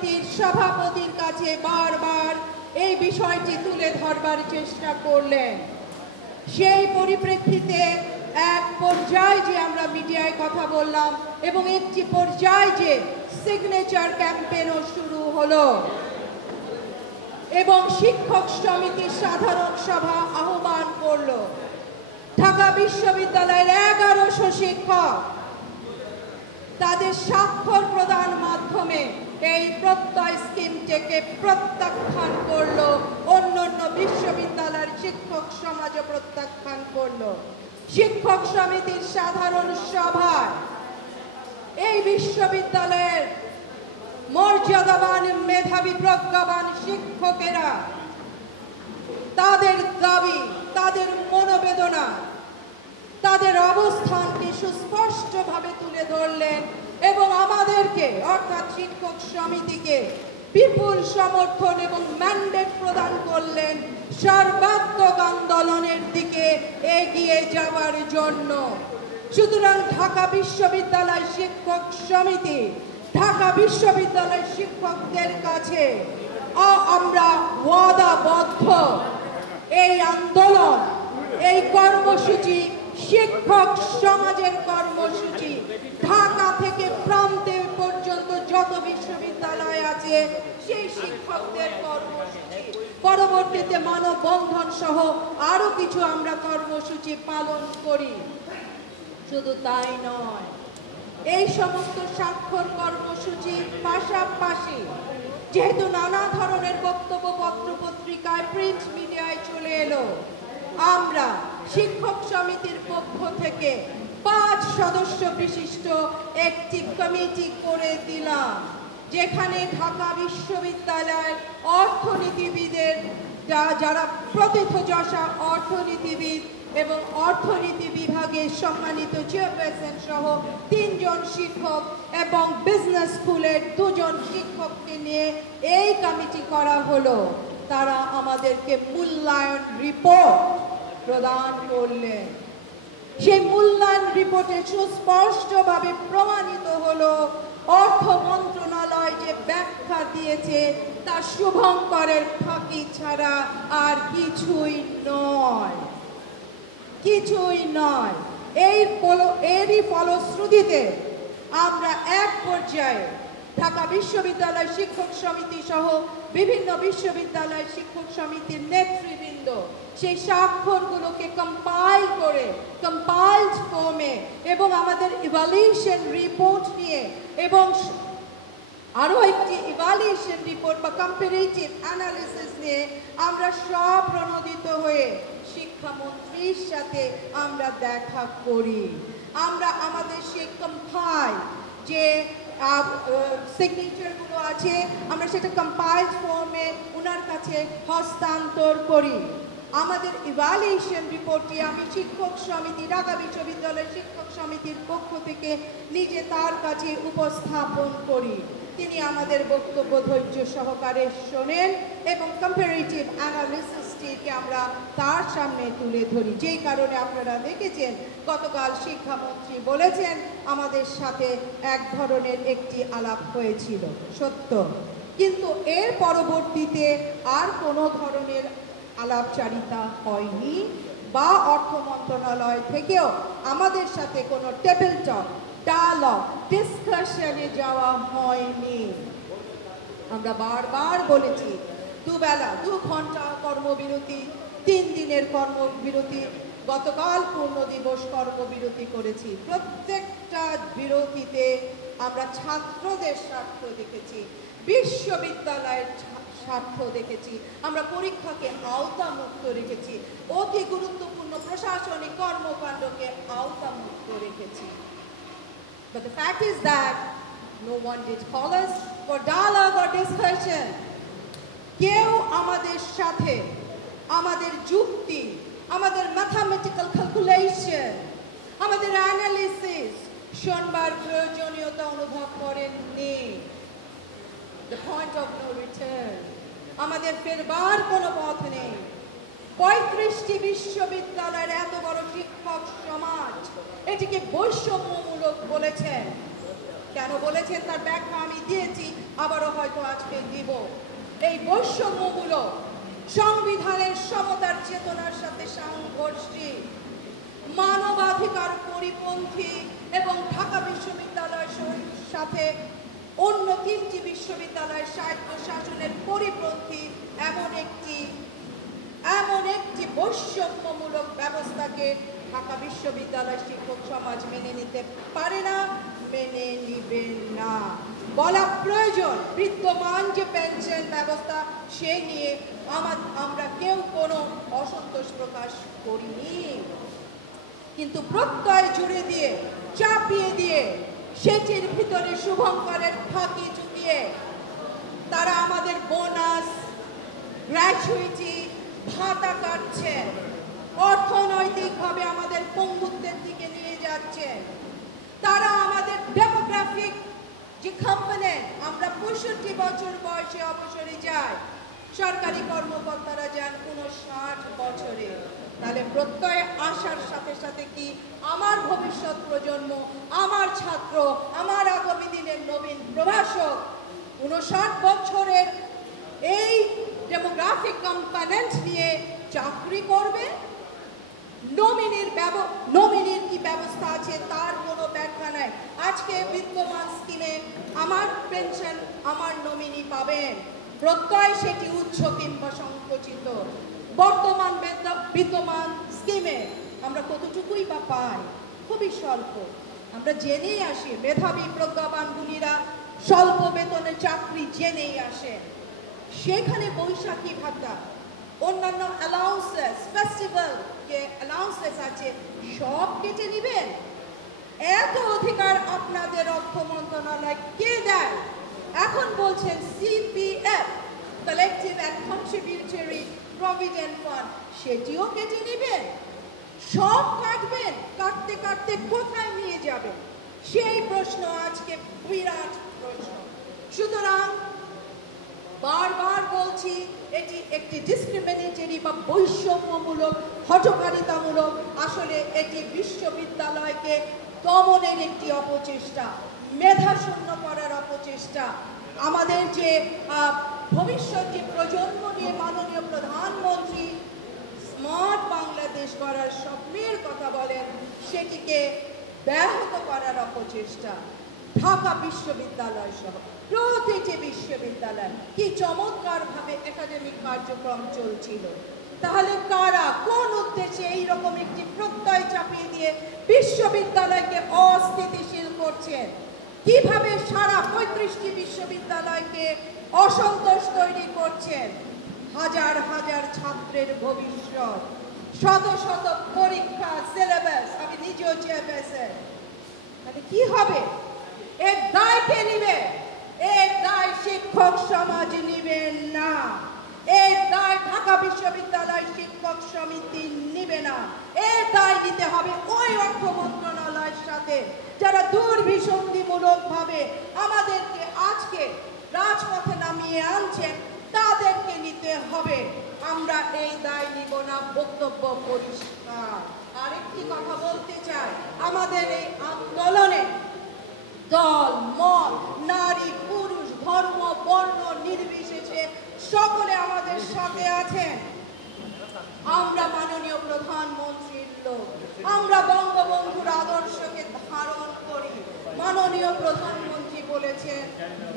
সমিতির সভাপতির কাছে বারবার এই বিষয়টি তুলে ধরবার চেষ্টা করলেন। সেই পরিপ্রেক্ষিতে এক পর্যায়ে যে আমরা মিডিয়ায় কথা বললাম এবং একটি পর্যায়ে যে সিগনেচার ক্যাম্পেইনও শুরু হলো এবং শিক্ষক সমিতির সাধারণ সভা আহ্বান করলো। ঢাকা বিশ্ববিদ্যালয়ের 1100 শিক্ষক তাদের স্বাক্ষর প্রদান মাধ্যমে এই প্রত্যয় স্কিমটিকে প্রত্যাখ্যান করলো। অন্যান্য বিশ্ববিদ্যালয়ের শিক্ষক সমাজও প্রত্যাখ্যান করলো। শিক্ষক সমিতির সাধারণ সভায় এই বিশ্ববিদ্যালয়ের মর্যাদাবান মেধাবী প্রজ্ঞাবান শিক্ষকেরা তাদের দাবি, তাদের মনোবেদনা, তাদের অবস্থানকে সুস্পষ্টভাবে তুলে ধরলেন এবং আমাদেরকে অর্থাৎ শিক্ষক সমিতিকে বিপুল সমর্থন এবং ম্যান্ডেট প্রদান করলেন সর্বাত্মক আন্দোলনের দিকে এগিয়ে যাওয়ার জন্য। সুতরাং ঢাকা বিশ্ববিদ্যালয় শিক্ষক সমিতি ঢাকা বিশ্ববিদ্যালয়ের শিক্ষকদের কাছে আমরা ওয়াদাবদ্ধ এই আন্দোলন, এই কর্মসূচি শিক্ষক সমাজের কর্মসূচি ঢাকা থেকে প্রান্তে পর্যন্ত যত বিশ্ববিদ্যালয় আছে সেই শিক্ষকদের কর্মসূচি, পরবর্তীতে মানববন্ধন সহ আরো কিছু আমরা কর্মসূচি পালন করি। শুধু তাই নয়, এই সমস্ত স্বাক্ষর কর্মসূচির পাশাপাশি যেহেতু নানা ধরনের বক্তব্য পত্র পত্রিকায় প্রিন্ট মিডিয়ায় চলে এলো, আমরা শিক্ষক সমিতির পক্ষ থেকে 5 সদস্য বিশিষ্ট একটি কমিটি করে দিলাম, যেখানে ঢাকা বিশ্ববিদ্যালয়ের অর্থনীতিবিদের যারা প্রথিতযশা অর্থনীতিবিদ এবং অর্থনীতি বিভাগের সম্মানিত চেয়ারপারসন সহ 3 জন শিক্ষক এবং বিজনেস স্কুলের 2 জন শিক্ষককে নিয়ে এই কমিটি করা হলো। তারা আমাদেরকে মূল্যায়ন রিপোর্ট প্রদান করলেন। সেই মূল্যায়ন রিপোর্টে সুস্পষ্টভাবে প্রমাণিত হলো অর্থ মন্ত্রণালয় যে ব্যাখ্যা দিয়েছে তা শুভঙ্করের ফাঁকি ছাড়া আর কিছুই নয়, কিছুই নয়। এরই ফলশ্রুতিতে আমরা এক পর্যায়ে ঢাকা বিশ্ববিদ্যালয় শিক্ষক সমিতি সহ বিভিন্ন বিশ্ববিদ্যালয় শিক্ষক সমিতির নেতৃবৃন্দ সেই স্বাক্ষরগুলোকে কম্পাইল করে কম্পাইলড ফর্মে এবং আমাদের ইভালুয়েশন রিপোর্ট নিয়ে এবং আরো একটি ইভালুয়েশন রিপোর্ট বা কম্পারেটিভ অ্যানালিসিস নিয়ে আমরা সব প্রণোদিত হয়ে শিক্ষামন্ত্রীর সাথে আমরা দেখা করি। আমরা আমাদের সেই কম্পাইল যে সিগনেচারগুলো আছে আমরা সেটা কম্পাইলড ফর্মে ওনার কাছে হস্তান্তর করি। আমাদের ইভালুয়েশন রিপোর্টটি আমি শিক্ষক সমিতি ঢাকা বিশ্ববিদ্যালয়ের শিক্ষক সমিতির পক্ষ থেকে নিজে তার কাছে উপস্থাপন করি। তিনি আমাদের বক্তব্য ধৈর্য সহকারে শোনেন এবং কম্পারেটিভ অ্যানালিসিসটিকে আমরা তার সামনে তুলে ধরি। যেই কারণে আপনারা দেখেছেন গতকাল শিক্ষামন্ত্রী বলেছেন আমাদের সাথে এক ধরনের একটি আলাপ হয়েছিল, সত্য, কিন্তু এর পরবর্তীতে আর কোনো ধরনের আলাপচারিতা হয়নি বা অর্থ মন্ত্রণালয় থেকেও আমাদের সাথে কোনো টেবিল টক ডায়ালগ ডিসকাশনে যাওয়া হয়নি। আমরা বারবার বলেছি 2 বেলা 2 ঘন্টা কর্মবিরতি, 3 দিনের কর্মবিরতি, গতকাল পূর্ণ দিবস কর্মবিরতি করেছি। প্রত্যেকটা বিরতিতে আমরা ছাত্রদের স্বার্থ দেখেছি, বিশ্ববিদ্যালয়ের স্বার্থ দেখেছি, আমরা পরীক্ষাকে আওতামুক্ত রেখেছি, অতি গুরুত্বপূর্ণ প্রশাসনিক কর্মকাণ্ডকে আওতামুক্ত রেখেছি। But the fact is that no one did call us for dialogue or discussion. কেউ আমাদের সাথে আমাদের যুক্তি, আমাদের ম্যাথামেটিক্যাল ক্যালকুলেশন, আমাদের অ্যানালিসিস শোনবার প্রয়োজনীয়তা অনুভব করেননি। The point of no return. আমাদের ফেরবার কোনো পথ নেই। 35টি বিশ্ববিদ্যালয়ের এত বড় শিক্ষক সমাজ এটিকে বৈষম্যমূলক বলেছেন। কেন বলেছেন তার ব্যাখ্যা আমি দিয়েছি, আবারও হয়তো আজকে দিব। এই বৈষম্যগুলো সংবিধানের সমতার চেতনার সাথে সাংঘর্ষিক, মানবাধিকার পরিপন্থী এবং ঢাকা বিশ্ববিদ্যালয়ের সাথে অন্য 3টি বিশ্ববিদ্যালয়ের স্বায়ত্ত শাসনের পরিপন্থী এমন একটি বৈষম্যমূলক ব্যবস্থাকে ঢাকা বিশ্ববিদ্যালয় শিক্ষক সমাজ মেনে নিতে পারে না, মেনে নিবে না। বলা প্রয়োজন, বিদ্যমান যে পেনশন ব্যবস্থা সে নিয়ে আমরা কেউ কোনো অসন্তোষ প্রকাশ করিনি, কিন্তু প্রত্যয় জুড়ে দিয়ে, চাপিয়ে দিয়ে, সেটির ভিতরে শুভঙ্করের ফাঁকি চুকিয়ে তারা আমাদের বোনাস, গ্র্যাচুইটি, ভাতা কাটছে, অর্থনৈতিকভাবে আমাদের পঙ্গুত্বের দিকে নিয়ে যাচ্ছে। তারা আমাদের ডেমোগ্রাফিক যে কম্পোনেন্ট, আমরা 65 বছর বয়সে অবসরে যাই, সরকারি কর্মকর্তারা যান 59 বছরে। তাহলে প্রত্যয় আসার সাথে সাথে কি আমার ভবিষ্যৎ প্রজন্ম, আমার ছাত্র, আমার আগামী দিনের নবীন প্রভাষক 59 বছরের এই ডেমোগ্রাফিক কম্পোনেন্ট নিয়ে চাকরি করবে? নমিনির কি ব্যবস্থা আছে তার কোনো ব্যাখ্যা নাই। আজকে বিদ্যমান স্কিমে আমার পেনশন আমার নমিনি পাবেন, প্রত্যয় সেটি উচ্চ কিংবা সংকুচিত। বর্তমান বিদ্যমান স্কিমে আমরা কতটুকুই বা পাই? খুবই স্বল্প। আমরা জেনেই আসি, মেধাবী প্রজ্ঞাবান গুণীরা স্বল্প বেতনে চাকরি জেনেই আসেন। সেখানে বৈশাখী ভাতা, অন্যান্য অ্যালাউন্সেস, ফেস্টিভ্যাল যে অ্যালাউন্সেস আছে সব কেটে নেবেন? এত অধিকার আপনাদের অর্থ মন্ত্রণালয় কে দেয়? এখন বলছেন CPF, collective and contributory provident fund, সেটিও কেটে নেবেন? সব কাটবেন? কাটতে কাটতে কোথায় নিয়ে যাবেন? সেই প্রশ্ন আজকে বিরাট প্রশ্ন। সুতরাং বারবার বলছি, এটি একটি ডিসক্রিমিনেটরি বা বৈষম্যমূলক, হঠকারিতামূলক, আসলে এটি বিশ্ববিদ্যালয়কে দমনের একটি অপচেষ্টা, মেধাশূন্য করার অপচেষ্টা। আমাদের যে ভবিষ্যৎ যে প্রজন্ম নিয়ে মাননীয় প্রধানমন্ত্রী স্মার্ট বাংলাদেশ গড়ার স্বপ্নের কথা বলেন, সেটিকে ব্যাহত করার অপচেষ্টা। ঢাকা বিশ্ববিদ্যালয় সহ প্রতিটি বিশ্ববিদ্যালয় কি চমৎকারভাবে একাডেমিক কার্যক্রম চলছিল। তাহলে কারা কোন উদ্দেশ্যে এইরকম একটি প্রত্যয় চাপিয়ে দিয়ে বিশ্ববিদ্যালয়কে অস্থিতিশীল করছেন? কিভাবে সারা 35টি বিশ্ববিদ্যালয়কে অসন্তোষ তৈরি করছেন? হাজার হাজার ছাত্রের ভবিষ্যৎ, শত শত পরীক্ষা, সিলেবাস, আমি নিজেও চেয়েছেন, তাহলে কি হবে? এর দায় কে নিবে? এর দায় শিক্ষক সমাজ নিবেন না, এর দায় ঢাকা বিশ্ববিদ্যালয় শিক্ষক সমিতি নিবে না। এর দায় নিতে হবে ওই অর্থ মন্ত্রণালয়ের সাথে যারা দুর্বিসন্ধিমূলক ভাবে আমাদেরকে আজকে রাজপথে নামিয়ে আনছেন, তাদেরকে নিতে হবে। আমরা এই দায় নিব না, বক্তব্য পরিষ্কার। আরেকটি কথা বলতে চাই, আমাদের এই আন্দোলনে দল, মত, নারী, পুরুষ, ধর্ম, বর্ণ নির্বিশেষে সকলে আমাদের সাথে আছেন। আমরা মাননীয় প্রধানমন্ত্রীর লোক, আমরা বঙ্গবন্ধুর আদর্শকে ধারণ করি। মাননীয় প্রধানমন্ত্রী বলেছেন,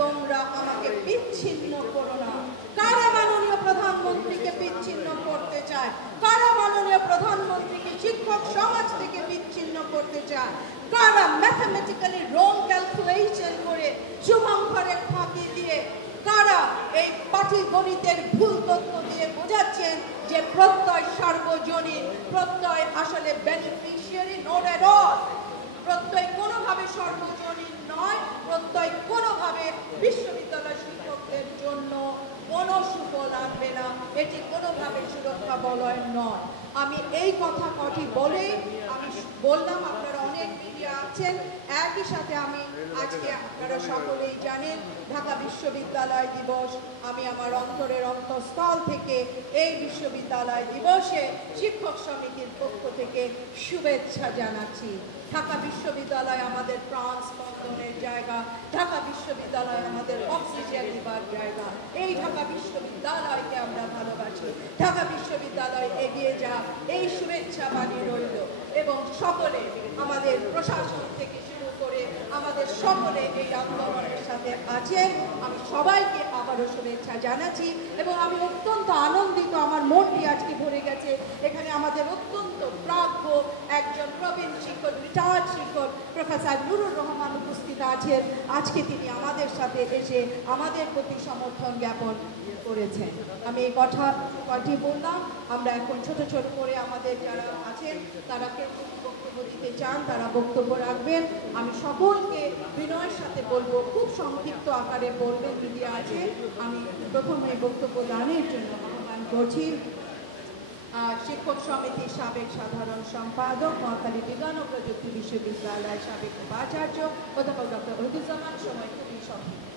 তোমরা আমাকে বিচ্ছিন্ন করো না। কারা মাননীয় প্রধানমন্ত্রীকে বিচ্ছিন্ন করতে চায়? কারা মাননীয় প্রধানমন্ত্রীকে শিক্ষক সমাজ থেকে বিচ্ছিন্ন করতে চায়? কারা ম্যাথমেটিক্যালি রং ক্যালকুলেশন করে শুভঙ্করের ফাঁকি দিয়ে, কারা এই পাটিগণিতের ভুল তথ্য দিয়ে বোঝাচ্ছেন যে প্রত্যয় সার্বজনীন, প্রত্যয় আসলে বেনিফিশিয়ারি নট এট অল। প্রত্যয় কোনোভাবে সর্বজনীন নয়, প্রত্যয় কোনোভাবে বিশ্ববিদ্যালয় শিক্ষকদের জন্য কোনো সুফল আনবে না, এটি কোনোভাবে সুরক্ষা বলয় নয়। আমি এই কথা কটি বলে আমি বললাম, আপনারা অনেক মিডিয়া পাচ্ছেন। একই সাথে আমি আজকে আপনারা সকলেই জানেন ঢাকা বিশ্ববিদ্যালয় দিবস। আমি আমার অন্তরের অন্তঃস্থল থেকে এই বিশ্ববিদ্যালয় দিবসে শিক্ষক সমিতির পক্ষ থেকে শুভেচ্ছা জানাচ্ছি। ঢাকা বিশ্ববিদ্যালয় আমাদের প্রাণ স্পন্দনের জায়গা, ঢাকা বিশ্ববিদ্যালয় আমাদের অক্সিজেন দিবার জায়গা। এই ঢাকা বিশ্ববিদ্যালয়কে আমরা ভালোবাসি। ঢাকা বিশ্ববিদ্যালয় এগিয়ে যা, এই শুভেচ্ছা বাণী রইল। এবং সকলে আমাদের প্রশাসন থেকে শুরু করে আমাদের সকলে এই আন্দোলনের সাথে আছেন। আমি সবাইকে আবারও শুভেচ্ছা জানাচ্ছি এবং আমি অত্যন্ত আনন্দিত, আমার মনটি আজকে ভরে গেছে। এখানে আমাদের অত্যন্ত প্রাজ্ঞ একজন প্রবীণ শিক্ষক, রিটায়ার্ড শিক্ষক প্রফেসর নুরুর রহমান উপস্থিত আছেন। আজকে তিনি আমাদের সাথে এসে আমাদের প্রতি সমর্থন জ্ঞাপন করেছেন। আমি এই কথাটি বললাম। আমরা এখন ছোট ছোট করে আমাদের যারা আছেন তারা কেউ বক্তব্য দিতে চান তারা বক্তব্য রাখবেন। আমি সকলকে বিনয়ের সাথে বলবো খুব সংক্ষিপ্ত আকারে বলবেন যদি আছে। আমি প্রথমে বক্তব্য দানের জন্য আহ্বান করছি শিক্ষক সমিতির সাবেক সাধারণ সম্পাদক, মহাখালী বিজ্ঞান ও প্রযুক্তি বিশ্ববিদ্যালয়ের সাবেক উপাচার্য অধ্যাপক ডক্টর ওহিদুজ্জামান। সময় খুবই সংক্ষিপ্ত।